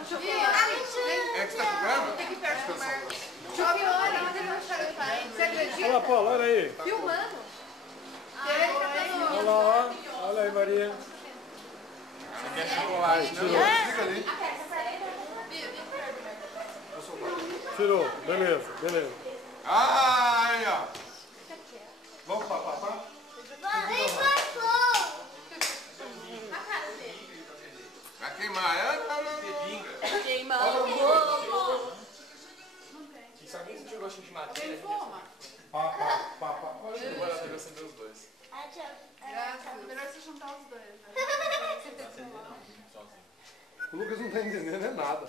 É que você tá jogando? Tem que perfumar. Você acredita? Olha lá, Paulo, olha aí. Filmando. Olha lá, ó. Olha aí, Maria. Você quer chocolate, né? Fica ali. Tirou. Beleza, beleza. Ai, ó. Vamos pra papá? Vai queimar ela? Queimando. Se alguém sentir gostinho de madeira, Papá. agora eu acender os dois. Melhor você juntar os dois. O Lucas não tá entendendo é nada.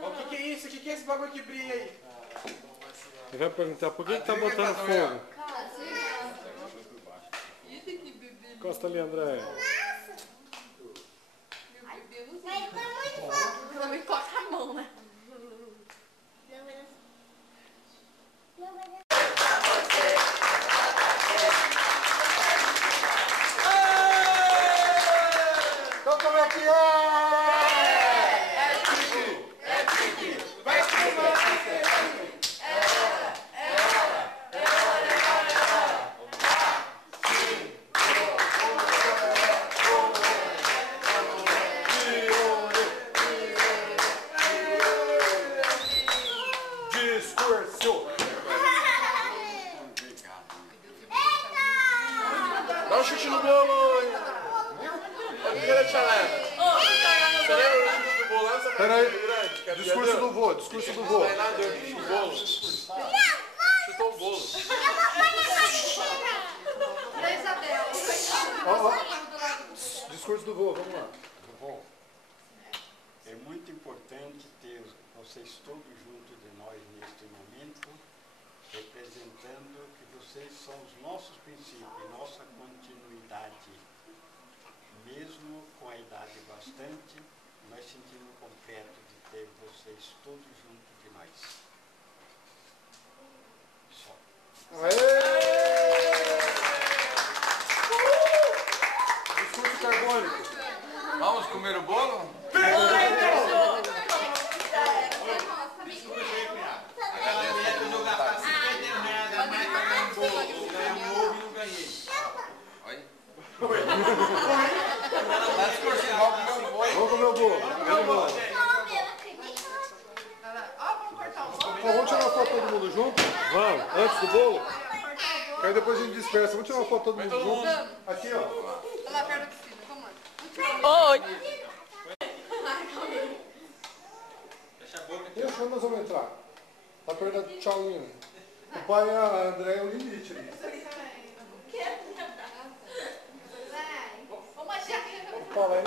O que é isso? O que é esse bagulho que brilha aí? Ele vai perguntar por que tá botando fogo. Encosta ali, André. Não me corta a mão, né? Então como é que é? Dá um chute no bolo! Pode querer te leva. Você lembra do chute do bolo lá? Peraí. Grande, Discurso do vô, discurso do vô. Vai lá, deu o bolo. Chutou o bolo. Da Isabela. Discurso do vô, vamos lá. Bom, é muito importante ter vocês todos junto de nós neste momento, representando que vocês são os nossos princípios, nossa continuidade. Mesmo com a idade bastante, nós sentimos completo de ter vocês todos junto de nós. Só. Discurso carbônico. Vamos comer o bolo? Tá discursando, vamos comer o bolo. Vamos comer o bolo. Vamos tirar uma foto todo mundo junto? Vamos, antes do bolo? Que aí depois a gente dispersa. Vamos tirar uma foto todo mundo junto? Aqui, ó. Olha lá perto da piscina, vamos lá. Oi! Deixa onde nós vamos entrar. Tá perto da tchaulinha. O pai e a André é o limite ali. Vamos agir. Fala aí.